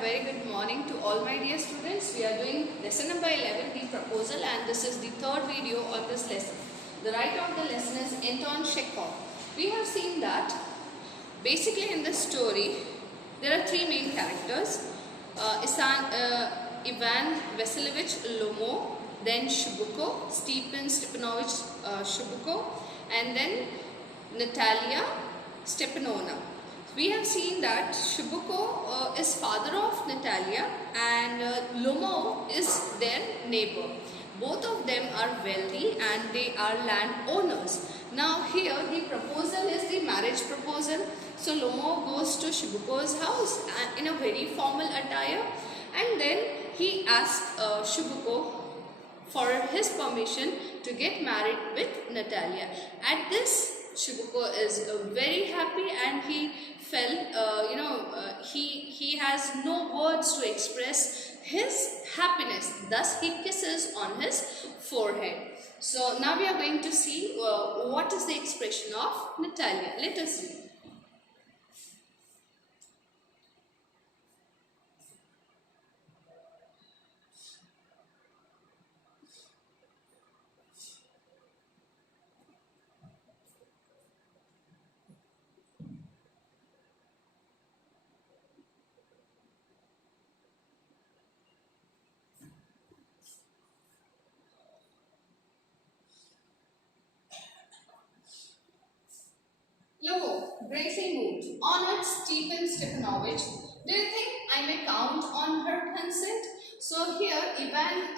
very good morning to all my dear students. We are doing lesson number 11, the proposal, and this is the third video on this lesson. The writer of the lesson is Anton Chekhov. We have seen that basically in this story there are three main characters, Ivan Vasilovich Lomo, then Shabuko, Stepanovich Shabuko, and then Natalia Stepanovna. We have seen that Shabuko is father of Natalia and Lomo is their neighbor. Both of them are wealthy and they are landowners. Now here the proposal is the marriage proposal. So Lomo goes to Shabuko's house in a very formal attire, and then he asks Shabuko for his permission to get married with Natalia. At this, Shabuko is very happy and he felt, he has no words to express his happiness. Thus, he kisses on his forehead. So now we are going to see what is the expression of Natalia. Let us see. Lomo, bracing mood. Honored Stepanovich, do you think I may count on her consent? So here Ivan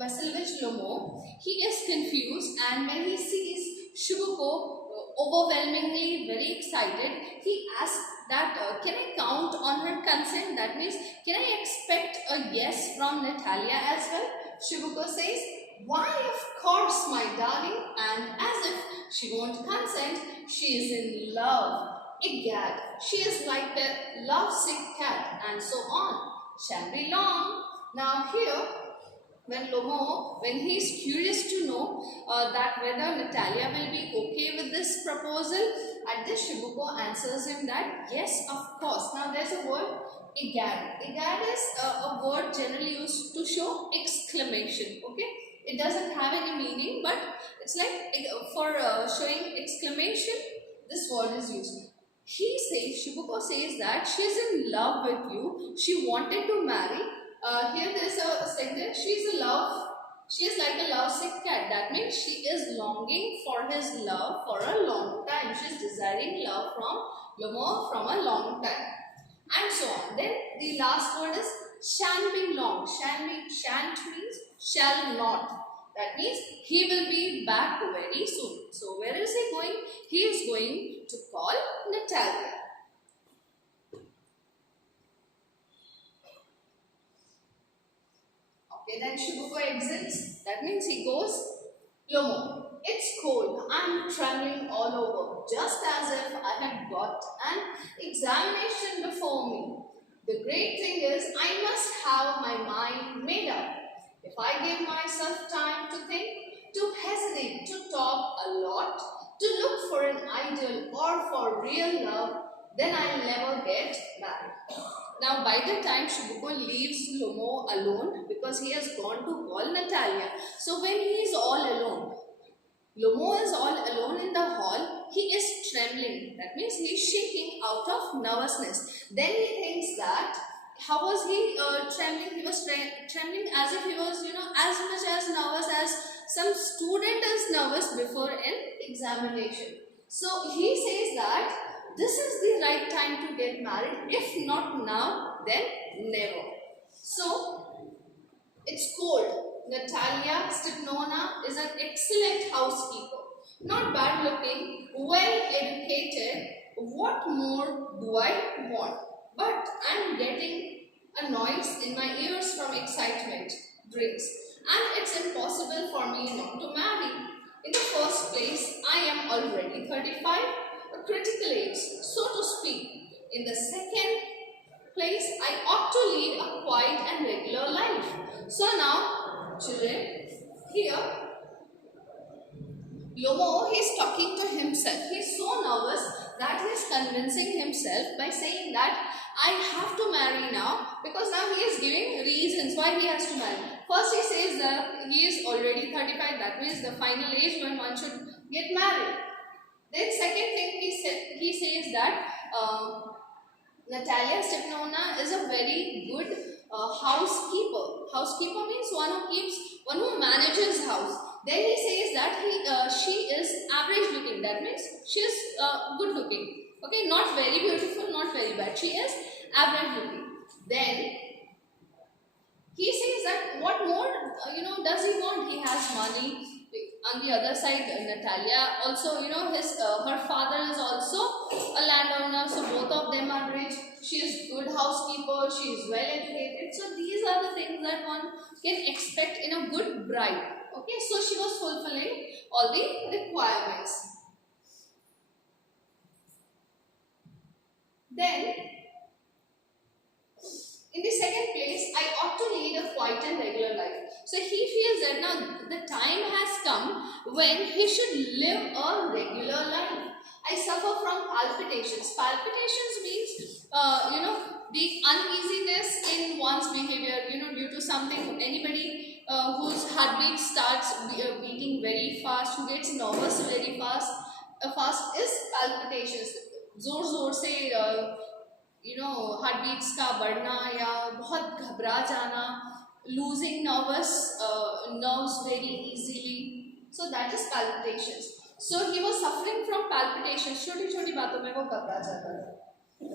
Vasilovich Lomo, he is confused, and when he sees Shabuko overwhelmingly very excited, he asks that can I count on her consent? That means, can I expect a yes from Natalia as well? Shabuko says, why, of course, my darling, and as if she won't consent, she is in love. Egad, she is like a lovesick cat, and so on. Shan't be long. Now here, when Lomo, when he is curious to know that whether Natalia will be okay with this proposal, at this Shabuko answers him that yes, of course. Now there's a word egad. Egad is a word generally used to show exclamation. Okay. It doesn't have any meaning, but it's like for showing exclamation, this word is used. He says, Shabuko says that she is in love with you. She wanted to marry. Here there is a sentence. She is like a lovesick cat. That means she is longing for his love for a long time. She is desiring love from Lomo from a long time, and so on. Then the last word is shan't be long. Shan't means shall not. That means he will be back very soon. So where is he going? He is going to call Natalia. Okay, then Shabuko exits. That means he goes, Lomo, it's cold. I'm trembling all over, just as if I had got an examination before me. The great thing is I must have my mind made up. If I give myself time to think, to hesitate, to talk a lot, to look for an ideal or for real love, then I'll never get married. Now by the time Shabuko leaves Lomo alone, because he has gone to call Natalia. So when he is all alone, Lomo is all alone in the hall, he is trembling. That means he is shaking out of nervousness. Then he thinks that, how was he trembling? He was trembling as if he was, as much as nervous as some student is nervous before an examination. So he says that this is the right time to get married. If not now, then never. So it's cold. Natalia Stepanovna is an excellent housekeeper, not bad looking, well educated. What more do I want? But I am getting a noise in my ears from excitement, drinks, and it's impossible for me not to marry. In the first place, I am already 35, a critical age, so to speak. In the second place, I ought to lead a quiet and regular life. So now, children, here, Lomo, he is talking to himself. He is so nervous that he is convincing himself by saying that I have to marry now, because now he is giving reasons why he has to marry. First he says that he is already 35, that means the final age when one should get married. Then second thing he says that Natalia Stepanovna is a very good housekeeper. Housekeeper means one who manages house. Then he says that she is average looking. That means she is good looking. Okay, not very beautiful, not very bad. She is average looking. Then he says that what more does he want? He has money. On the other side, Natalia also, her father is also a landowner, so both of them are rich. She is good housekeeper, she is well educated. So these are the things that one can expect in a good bride. Okay, so she was fulfilling all the requirements. Then, in the second place, I ought to lead a quiet and regular life. So he feels that now the time has come when he should live a regular life. I suffer from palpitations. Palpitations means, the uneasiness in one's behavior, due to something, anybody whose heartbeat starts beating very fast, who gets nervous very fast is palpitations. जोर जोर से heart beats का बढ़ना या बहुत घबरा जाना, losing nerves very easily, so that is palpitations. So he was suffering from palpitations. छोटी छोटी बातों में वो घबरा जाता है.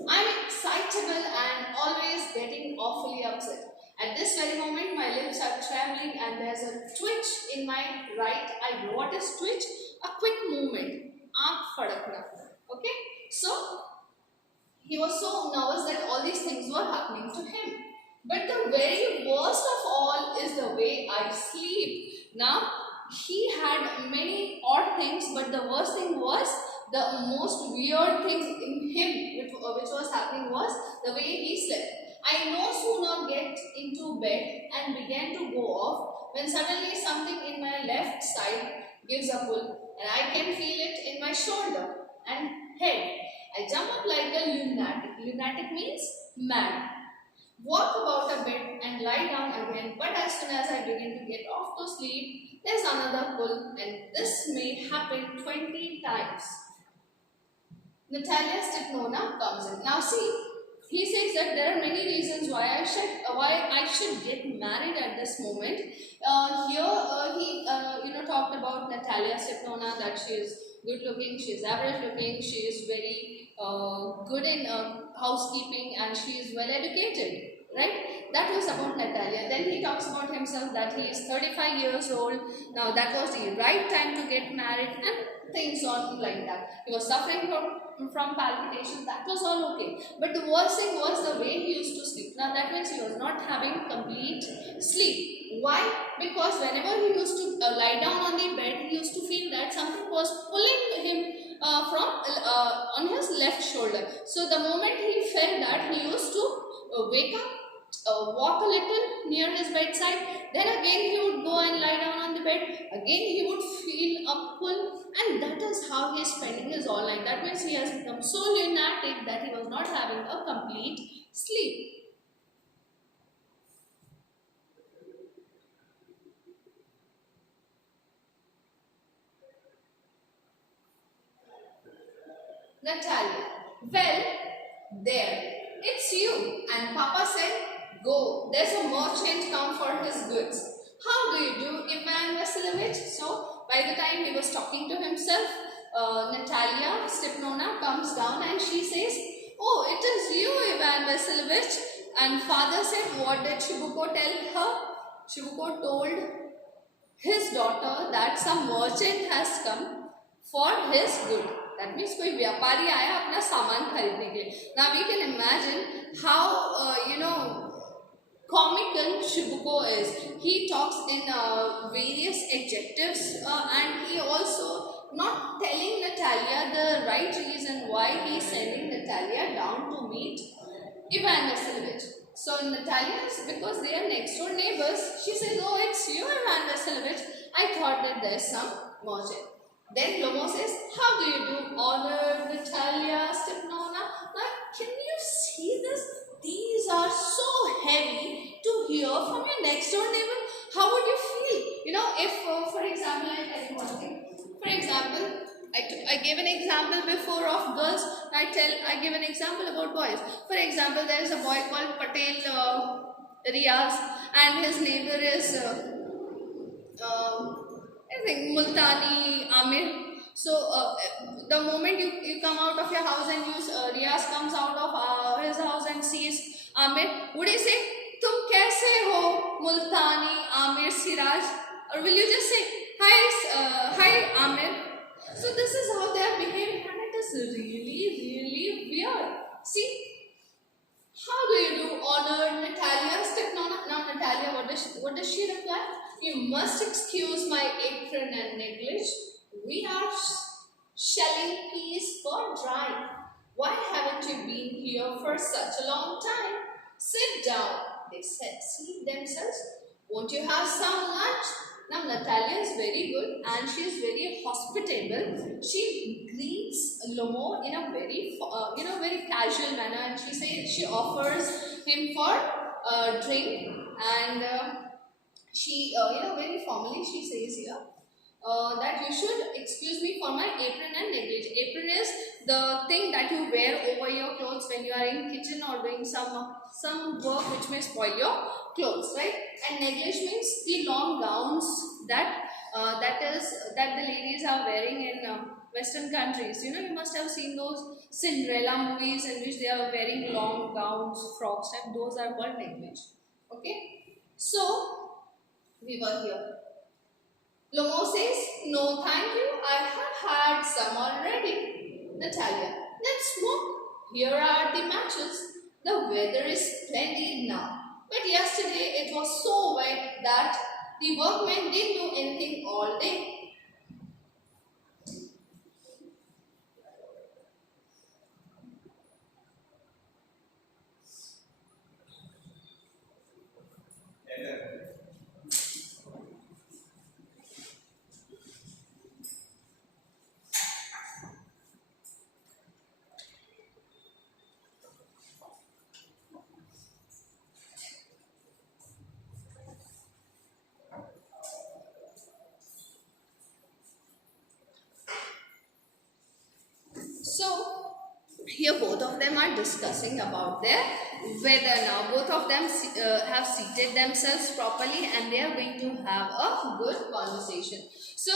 I'm excitable and always getting awfully upset. At this very moment, my lips are trembling and there's a twitch in my right eye. What is twitch? A quick movement. आँख फड़कना. Okay? So, he was so nervous that all these things were happening to him. But the very worst of all is the way I sleep. Now, he had many odd things, but the worst thing was, the most weird thing in him which was happening was the way he slept. I no sooner get into bed and began to go off when suddenly something in my left side gives a pull and I can feel it in my shoulder and head. I jump up like a lunatic. Lunatic means mad. Walk about a bit and lie down again, but as soon as I begin to get off to sleep, there's another pull, and this may happen 20 times. Natalia Stepanovna comes in. Now see, he says that there are many reasons why I should get married at this moment. He talked about Natalia Stepanovna, that she is good looking, she is average looking, she is very good in housekeeping, and she is well educated. Right? That was about Natalia. Then he talks about himself that he is 35 years old. Now that was the right time to get married and things on like that. He was suffering from palpitations. That was all okay. But the worst thing was the way he used to sleep. Now that means he was not having complete sleep. Why? Because whenever he used to lie down on the bed, he used to feel that something was pulling him on his left shoulder. So the moment he felt that, he used to wake up, walk a little near his bedside, then again he would go and lie down on the bed, again he would feel a pull, and that is how he is spending his all night. That means he has become so lunatic that he was not having a complete sleep. Natalia, well, there, it's you. And Papa said, go, there's a merchant come for his goods. How do you do, Ivan Vasilovich? So, by the time he was talking to himself, Natalia Stepanovna comes down and she says, oh, it is you, Ivan Vasilovich. And father said, what did Shibuko tell her? Shibuko told his daughter that some merchant has come for his good. That means कोई व्यापारी आया अपना सामान खरीदने के लिए. Now we can imagine how comical Shibuko is. He talks in various adjectives and he also not telling Natalia the right reason why he is sending Natalia down to meet Ivan Vasilovich. So Natalia, because they are next door neighbors, she says, oh, it's you, Ivan Vasilovich. I thought that there's some merchant. Then Lomo says, how do you do, honored Natalia Stepanovna? Now, can you see see this? These are so heavy to hear from your next door neighbor. How would you feel? You know, if for example, I tell you one thing. For example, I gave an example before of girls. I give an example about boys. For example, there is a boy called Patel Riaz, and his neighbor is I think Multani Amir. So the moment you come out of your house and Riaz comes out of his house and sees Amir, would he say, "Tum kaise ho, Multani Amir Siraj?" Or will you just say, hi Amir? So this is how they are behaving, and it is really weird. See, how do you do honor Natalia's technology? Now Natalia, what does she reply? "You must excuse my apron and negligee. We are shelling peas for dry. Why haven't you been here for such a long time? Sit down," they said, seat themselves. "Won't you have some lunch?" Now Natalia is very good and she is very hospitable. She greets Lomo in a very very casual manner, and she offers him for a drink, and she very formally she says here that you should excuse me for my apron and negligee. Apron is the thing that you wear over your clothes when you are in kitchen or doing some work which may spoil your clothes, right? And negligee means the long gowns that the ladies are wearing in Western countries. You know, you must have seen those Cinderella movies in which they are wearing long gowns, frocks, and those are called negligee. Okay, so we were here. Lomo says, "No thank you, I have had some already." Natalia, "Let's smoke. Here are the matches. The weather is splendid now, but yesterday it was so wet that the workmen didn't do anything all day." So here both of them are discussing about their weather now. Both of them have seated themselves properly and they are going to have a good conversation. So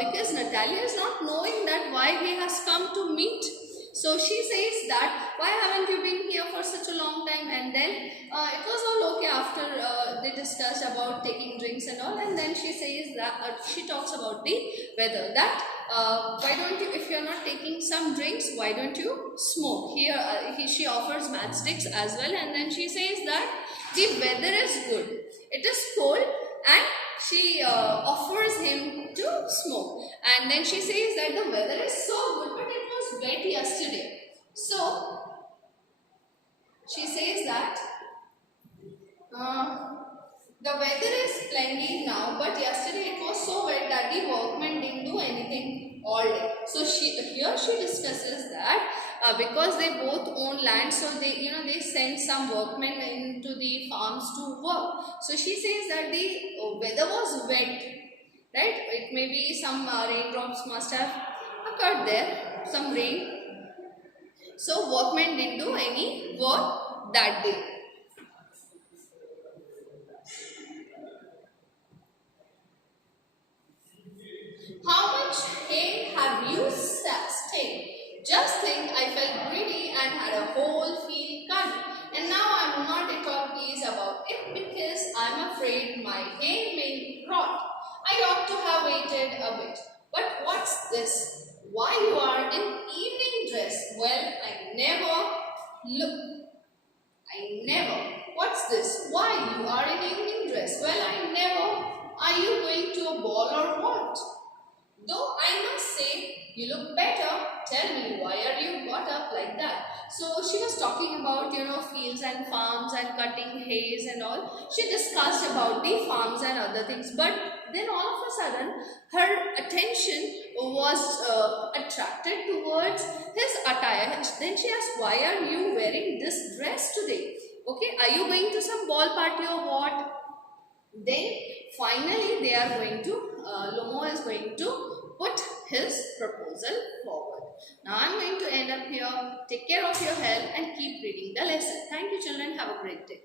because Natalia is not knowing that why he has come to meet, so she says that, "Why haven't you been here for such a long time?" And then it was all okay after they discussed about taking drinks and all, and then she says that she talks about the weather, that why don't you, if you are not taking some drinks, why don't you smoke? Here she offers matchsticks as well, and then she says that the weather is good, it is cold, and she offers him to smoke. And then she says that the weather is so good, but it was wet yesterday. So she says that the weather is splendid now, but yesterday it was so wet that the workmen didn't do anything all day. So here she discusses that because they both own land, so they send some workmen into the farms to work. So she says that the weather was wet, right? It may be some raindrops must have occurred there, some rain. So workmen didn't do any work that day. "How much hay have you staked? Just think, I felt greedy and had a whole field cut, and now I'm not at all pleased about it because I'm afraid my hay may rot. I ought to have waited a bit. But what's this? Why you are in evening dress? Well, I never. What's this? Why you are in evening dress? Well, I never. Are you going to a ball or what?" Though I must say, you look better. Tell me, why are you got up like that? So she was talking about, fields and farms and cutting hays and all. She discussed about the farms and other things. But then all of a sudden, her attention was attracted towards his attire. Then she asked, why are you wearing this dress today? Okay, are you going to some ball party or what? Then finally they are going to, Lomo is going to put his proposal forward. Now I am going to end up here. Take care of your health and keep reading the lesson. Thank you children. Have a great day.